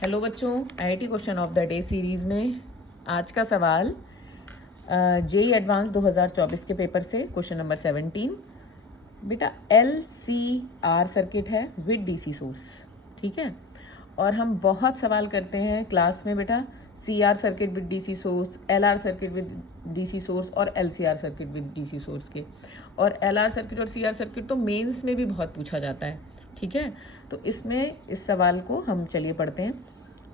Hello बच्चों, IIT question of the day series में आज का सवाल जेई एडवांस 2024 के पेपर से क्वेश्चन नंबर 17। बेटा LCR सर्किट है विद डीसी सोर्स, ठीक है। और हम बहुत सवाल करते हैं क्लास में बेटा CR circuit with DC source, LR circuit with DC source और LCR circuit with DC source के। और LR सर्किट और CR सर्किट तो मेंस में भी बहुत पूछा जाता है, ठीक है। तो इसमें इस सवाल को हम चलिए पढ़ते हैं।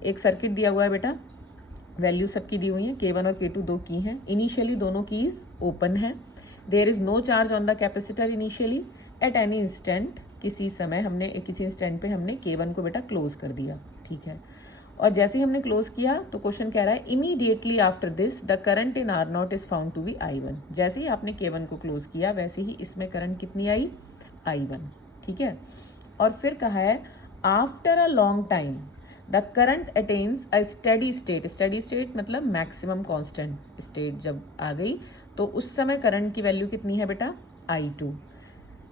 एक सर्किट दिया हुआ है बेटा, वैल्यू सबकी दी हुई है, K1 और K2 दो की हैं। इनिशियली दोनों कीज ओपन है। There is no charge on the capacitor initially at any instant. किसी इंस्टेंट पे हमने K1 को बेटा क्लोज कर दिया, ठीक है। और जैसे ही हमने क्लोज किया तो क्वेश्चन कह रहा है immediately after this the current in R0 is found to be I1। जैसे ही आपने K1 को क्लोज किया वैसे ही इसमें करंट कितनी आई, I1, ठीक है। और फिर कहा है after a long time the current attains a steady state. Steady state मतलब मैक्सिमम कांस्टेंट स्टेट जब आ गई तो उस समय करंट की वैल्यू कितनी है बेटा, I2,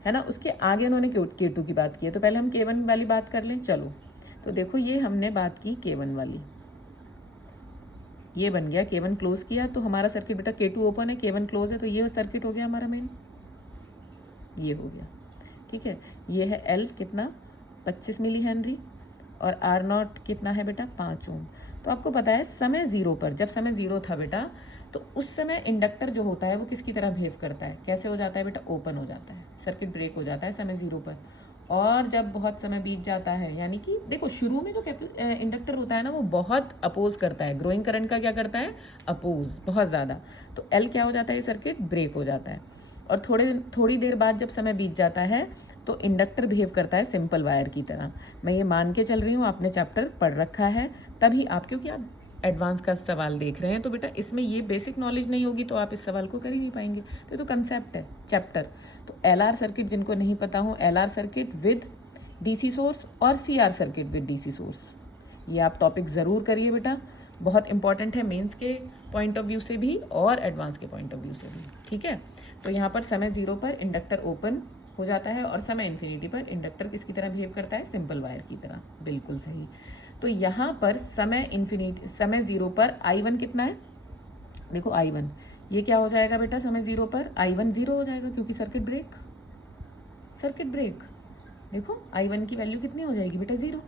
है ना। उसके आगे उन्होंने K2 की बात की है, तो पहले हम K1 वाली बात कर लें। चलो तो देखो ये हमने बात की K1 वाली, ये बन गया। K1 क्लोज किया तो हमारा सर्किट बेटा K2 ओपन है, K1 क्लोज है, तो ये सर्किट हो गया हमारा मेन, ये हो गया, ठीक है। ये है L कितना 25 मिली हेनरी और R0 कितना है बेटा 5 ओम। तो आपको पता है समय जीरो पर, जब समय जीरो था बेटा, तो उस समय इंडक्टर जो होता है वो किसकी तरह बिहेव करता है, कैसे हो जाता है बेटा, ओपन हो जाता है, सर्किट ब्रेक हो जाता है समय जीरो पर। और जब बहुत समय बीत जाता है, यानी कि देखो शुरू में जो इंडक्टर होता है ना वो बहुत अपोज करता है, ग्रोइंग करंट का क्या करता है, अपोज बहुत ज़्यादा। तो L क्या हो जाता है, ये सर्किट ब्रेक हो जाता है। और थोड़ी देर बाद जब समय बीत जाता है तो इंडक्टर बिहेव करता है सिंपल वायर की तरह। मैं ये मान के चल रही हूँ आपने चैप्टर पढ़ रखा है, तभी आप, क्योंकि आप एडवांस का सवाल देख रहे हैं तो बेटा इसमें ये बेसिक नॉलेज नहीं होगी तो आप इस सवाल को कर ही नहीं पाएंगे। तो ये तो कंसेप्ट है चैप्टर। तो LR सर्किट जिनको नहीं पता हो, LR circuit with DC source और CR circuit with DC source, ये आप टॉपिक ज़रूर करिए बेटा, बहुत इंपॉर्टेंट है मेंस के पॉइंट ऑफ व्यू से भी और एडवांस के पॉइंट ऑफ व्यू से भी, ठीक है। तो यहाँ पर समय जीरो पर इंडक्टर ओपन हो जाता है और समय इन्फिनिटी पर इंडक्टर किसकी तरह बिहेव करता है, सिंपल वायर की तरह, बिल्कुल सही। तो यहाँ पर समय जीरो पर I1 कितना है, देखो I1, ये क्या हो जाएगा बेटा, समय जीरो पर I1 जीरो हो जाएगा क्योंकि सर्किट ब्रेक। देखो I1 की वैल्यू कितनी हो जाएगी बेटा, जीरो।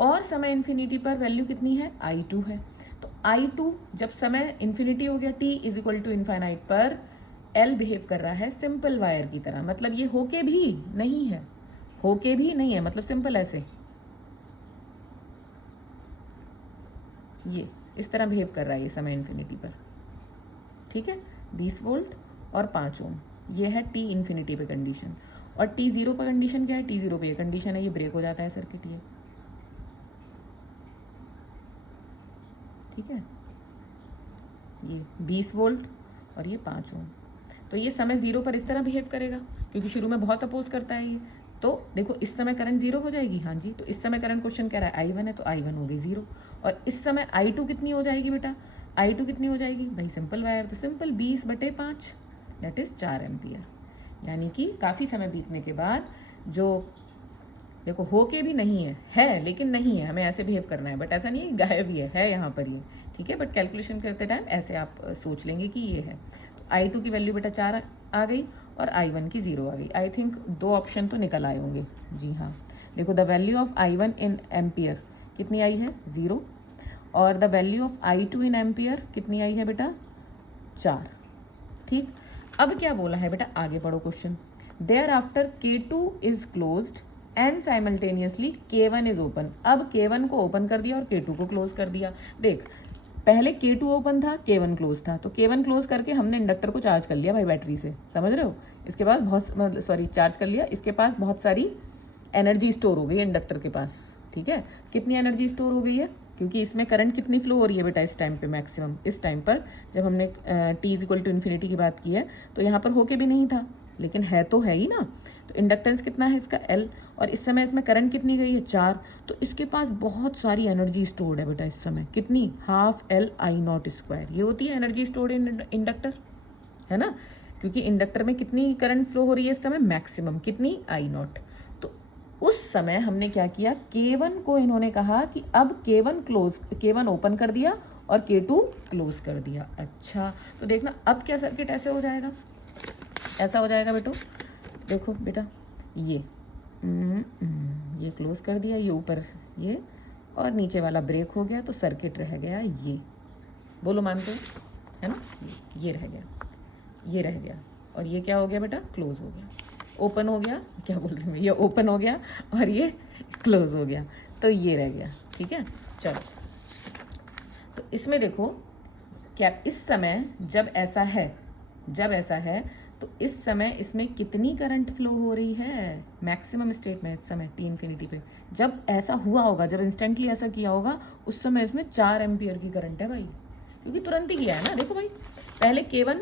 और समय इन्फिनिटी पर वैल्यू कितनी है, I2 है। तो I2 जब समय इन्फिनिटी हो गया, T is equal to infinite पर L बिहेव कर रहा है सिंपल वायर की तरह, मतलब ये होके भी नहीं है, मतलब सिंपल ऐसे ये इस तरह बिहेव कर रहा है ये समय इन्फिनिटी पर, ठीक है। 20 वोल्ट और 5 ओम, ये है T इन्फिनिटी पे कंडीशन। और T जीरो पर कंडीशन क्या है, T जीरो पे ये कंडीशन है, ये ब्रेक हो जाता है सर्किट, ये ठीक है। ये 20 वोल्ट और ये 5 ओम, तो ये समय जीरो पर इस तरह बिहेव करेगा क्योंकि शुरू में बहुत अपोज करता है ये। तो देखो इस समय करंट जीरो हो जाएगी, हाँ जी। तो इस समय करंट क्वेश्चन कह रहा है I1 है तो I1 हो गई जीरो। और इस समय I2 कितनी हो जाएगी बेटा, I2 कितनी हो जाएगी भाई, सिंपल वायर तो सिंपल 20/5 दैट इज 4 एम्पियर। यानी कि काफ़ी समय बीतने के बाद जो देखो हो के भी नहीं है लेकिन नहीं है, हमें ऐसे बिहेव करना है, बट ऐसा नहीं है गायब ही है यहाँ पर ये, ठीक है। बट कैलकुलेशन करते टाइम ऐसे आप सोच लेंगे कि ये है। तो I2 की वैल्यू बेटा 4 आ गई और I1 की 0 आ गई। आई थिंक 2 ऑप्शन तो निकल आए होंगे, जी हाँ। देखो the value of I1 in ampere कितनी आई है, 0। और the value of I2 in ampere कितनी आई है बेटा, 4, ठीक। अब क्या बोला है बेटा, आगे पढ़ो question. Thereafter K2 is closed and simultaneously K1 is open. अब K1 को ओपन कर दिया और K2 को क्लोज कर दिया। देख पहले K2 ओपन था, K1 क्लोज था, तो K1 क्लोज करके हमने इंडक्टर को चार्ज कर लिया भाई बैटरी से, समझ रहे हो। इसके पास चार्ज कर लिया, इसके पास बहुत सारी एनर्जी स्टोर हो गई है इंडक्टर के पास, ठीक है। कितनी एनर्जी स्टोर हो गई है, क्योंकि इसमें करंट कितनी फ्लो हो रही है बेटा इस टाइम पे, मैक्सिमम इस टाइम पर जब हमने T is equal to infinity की बात की है तो यहाँ पर होके भी नहीं था लेकिन है तो है ही ना। तो इंडक्टेंस कितना है इसका L, और इस समय इसमें करंट कितनी गई है, 4। तो इसके पास बहुत सारी एनर्जी स्टोर्ड है बेटा इस समय, कितनी, ½ L I0²। ये होती है एनर्जी स्टोर्ड इन इंडक्टर, है ना, क्योंकि इंडक्टर में कितनी करंट फ्लो हो रही है इस समय, मैक्सिमम कितनी, I0। तो उस समय हमने क्या किया, K1 को इन्होंने कहा कि अब K1 ओपन कर दिया और K2 क्लोज कर दिया। अच्छा, तो देखना अब क्या सर्किट ऐसे हो जाएगा, ऐसा हो जाएगा बेटो। देखो बेटा, ये क्लोज कर दिया, ये ऊपर ये, और नीचे वाला ब्रेक हो गया, तो सर्किट रह गया ये। बोलो मानते हो, है ना? ये रह गया, ये रह गया, और ये क्या हो गया बेटा, क्लोज हो गया, ओपन हो गया, क्या बोल रही हूँ, ये ओपन हो गया और ये क्लोज हो गया, तो ये रह गया। ठीक है, चलो, तो इसमें देखो क्या इस समय जब ऐसा है तो इस समय इसमें कितनी करंट फ्लो हो रही है, मैक्सिमम स्टेट में इस समय टी इन्फिनिटी पे। जब ऐसा हुआ होगा, जब इंस्टेंटली ऐसा किया होगा, उस समय इसमें 4 एम्पियर की करंट है भाई, क्योंकि तुरंत ही किया है ना। देखो भाई, पहले K1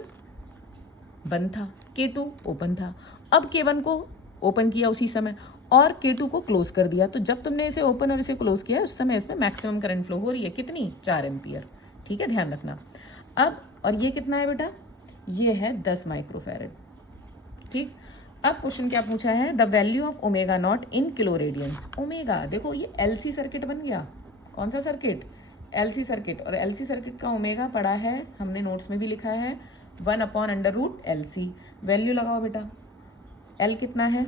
बंद था, K2 ओपन था, अब K1 को ओपन किया उसी समय और K2 को क्लोज कर दिया। तो जब तुमने इसे ओपन और इसे क्लोज किया, उस समय इसमें मैक्सिमम करंट फ्लो हो रही है, कितनी, 4 एम्पियर। ठीक है, ध्यान रखना। अब और ये कितना है बेटा, ये है 10 माइक्रोफैरड। ठीक, अब क्वेश्चन क्या पूछा है, the value of omega not in kilo radians. Omega, देखो ये LC सर्किट बन गया। कौन सा सर्किट, LC सर्किट। और LC सर्किट का ओमेगा पढ़ा है हमने, नोट्स में भी लिखा है 1/√LC। वैल्यू लगाओ बेटा, L कितना है,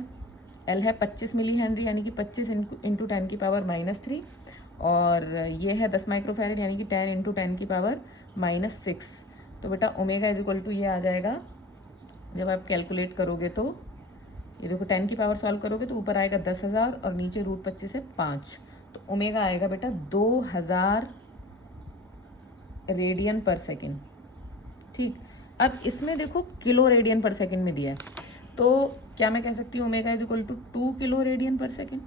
L है 25 मिली हेनरी, यानी कि 25 इंटू 10 की पावर -3, और ये है 10 माइक्रोफैरड, यानी कि 10 इंटू 10 की पावर -6। तो बेटा ओमेगा इज इक्वल टू ये आ जाएगा, जब आप कैलकुलेट करोगे तो ये देखो 10 की पावर सॉल्व करोगे तो ऊपर आएगा 10,000 और नीचे √25 है 5, तो ओमेगा आएगा बेटा 2000 रेडियन पर सेकेंड। ठीक, अब इसमें देखो किलो रेडियन पर सेकेंड में दिया है, तो क्या मैं कह सकती हूँ omega is equal to 2 kilo radian per second.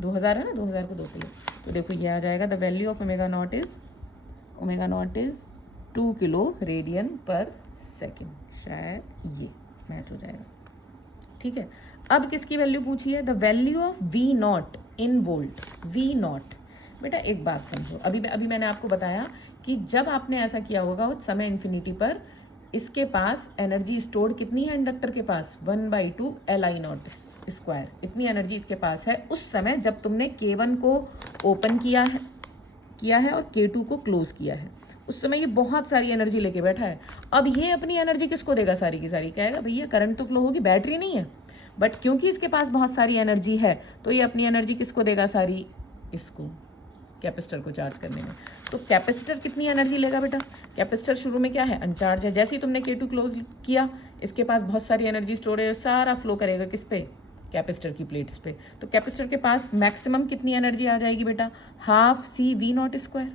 2000 है ना, 2000 को 2 किलो, तो देखो ये आ जाएगा, the value of omega not is 2 kilo radian per second. शायद ये मैच हो जाएगा। ठीक है, अब किसकी वैल्यू पूछी है, the value of V not in volt. V not, बेटा एक बात समझो, अभी मैंने आपको बताया कि जब आपने ऐसा किया होगा उस समय इन्फिनिटी पर, इसके पास एनर्जी स्टोर्ड कितनी है इंडक्टर के पास, 1/2 Li0² इतनी एनर्जी इसके पास है उस समय जब तुमने K1 को ओपन किया है और K2 को क्लोज किया है। उस समय ये बहुत सारी एनर्जी लेके बैठा है। अब ये अपनी एनर्जी किसको देगा, सारी की सारी, कहेगा भैया करंट तो फ्लो होगी, बैटरी नहीं है, बट क्योंकि इसके पास बहुत सारी एनर्जी है तो ये अपनी एनर्जी किसको देगा, सारी इसको, कैपेसिटर को चार्ज करने में। तो कैपेसिटर कितनी एनर्जी लेगा बेटा, कैपेसिटर शुरू में क्या है, अनचार्ज है। जैसे ही तुमने K2 क्लोज किया, इसके पास बहुत सारी एनर्जी स्टोर है, सारा फ्लो करेगा किस पे, कैपेसिटर की प्लेट्स पे। तो कैपेसिटर के पास मैक्सिमम कितनी एनर्जी आ जाएगी बेटा, ½ CV0²।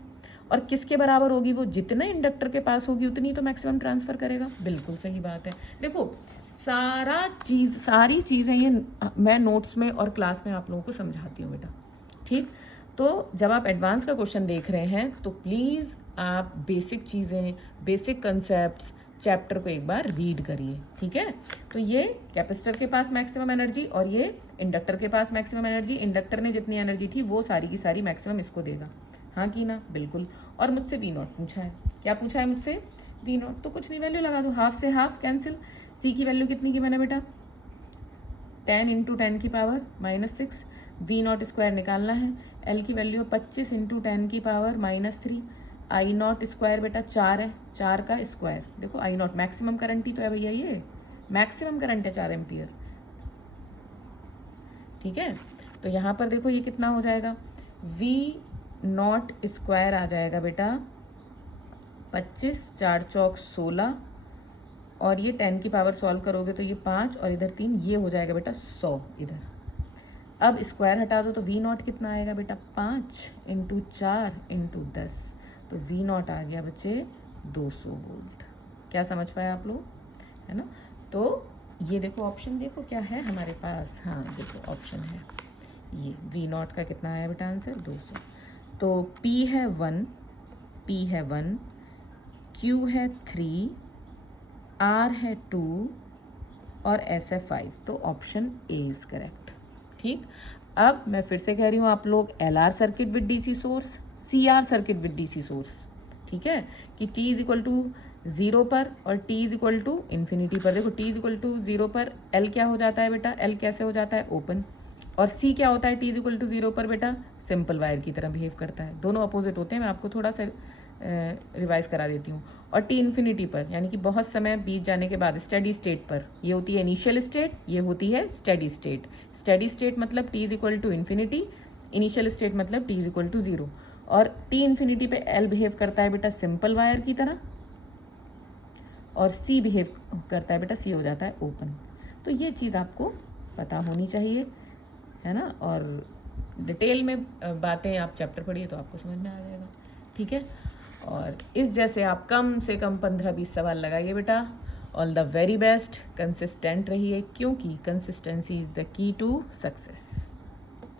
और किसके बराबर होगी वो, जितने इंडक्टर के पास होगी उतनी तो मैक्सिमम ट्रांसफर करेगा। बिल्कुल सही बात है। देखो सारी चीज़ें ये मैं नोट्स में और क्लास में आप लोगों को समझाती हूँ बेटा। ठीक, तो जब आप एडवांस का क्वेश्चन देख रहे हैं तो प्लीज़ आप बेसिक चीज़ें, बेसिक कंसेप्ट्स चैप्टर को एक बार रीड करिए। ठीक है, तो ये कैपेसिटर के पास मैक्सिमम एनर्जी और ये इंडक्टर के पास मैक्सिमम एनर्जी। इंडक्टर ने जितनी एनर्जी थी वो सारी की सारी मैक्सिमम इसको देगा। हाँ की ना, बिल्कुल। और मुझसे V नॉट पूछा है, क्या पूछा है मुझसे, V नॉट। तो कुछ नहीं, वैल्यू लगा दूँ, हाफ से हाफ कैंसिल। C की वैल्यू कितनी की मैंने बेटा, 10 इंटू 10 की पावर -6। V0² निकालना है, L की वैल्यू 25 इंटू 10 की पावर -3। I0² बेटा 4 है, 4 का स्क्वायर। देखो I0 मैक्सिमम करंट ही तो है भैया, ये मैक्सिमम करंट है 4 एम्पियर। ठीक है, तो यहाँ पर देखो ये कितना हो जाएगा, V0² आ जाएगा बेटा 25, 4 चौक 16, और ये 10 की पावर सॉल्व करोगे तो ये 5 और इधर 3, ये हो जाएगा बेटा 100 इधर। अब स्क्वायर हटा दो तो V0 कितना आएगा बेटा, 5 इंटू 4 इंटू 10, तो V0 आ गया बच्चे 200 वोल्ट। क्या समझ पाए आप लोग, है ना। तो ये देखो ऑप्शन, देखो क्या है हमारे पास, हाँ देखो ऑप्शन है ये, V0 का कितना आया बेटा आंसर, 200। तो P है 1, Q है 3, R है 2 और S है 5, तो ऑप्शन ए इज करेक्ट। ठीक, अब मैं फिर से कह रही हूँ, आप लोग LR circuit with DC source, CR circuit with DC source, ठीक है, कि T इज इक्वल टू 0 पर और T is equal to infinity पर। देखो T इज इक्वल टू 0 पर L क्या हो जाता है बेटा, L कैसे हो जाता है, ओपन, और सी क्या होता है टी इज इक्वल टू 0 पर बेटा, सिंपल वायर की तरह बिहेव करता है। दोनों अपोजिट होते हैं, मैं आपको थोड़ा सा रिवाइज करा देती हूँ। और टी इन्फिनिटी पर यानी कि बहुत समय बीत जाने के बाद स्टेडी स्टेट पर, ये होती है इनिशियल स्टेट, ये होती है स्टेडी स्टेट। स्टेडी स्टेट मतलब T is equal to infinity, initial state मतलब टी इज इक्वल टू 0। और टी इन्फिनिटी पे एल बिहेव करता है बेटा सिंपल वायर की तरह, और सी बिहेव करता है बेटा, सी हो जाता है ओपन। तो ये चीज़ आपको पता होनी चाहिए, है ना। और डिटेल में बातें आप चैप्टर पढ़िए तो आपको समझ में आ जाएगा, ठीक है। और इस जैसे आप कम से कम 15-20 सवाल लगाइए बेटा। All the very best, consistent रहिए, क्योंकि consistency is the key to success.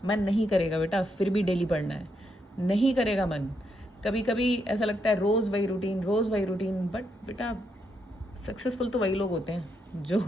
मन नहीं करेगा बेटा, फिर भी डेली पढ़ना है, नहीं करेगा मन। कभी कभी ऐसा लगता है रोज़ वही रूटीन, रोज़ वही रूटीन, बट बेटा सक्सेसफुल तो वही लोग होते हैं जो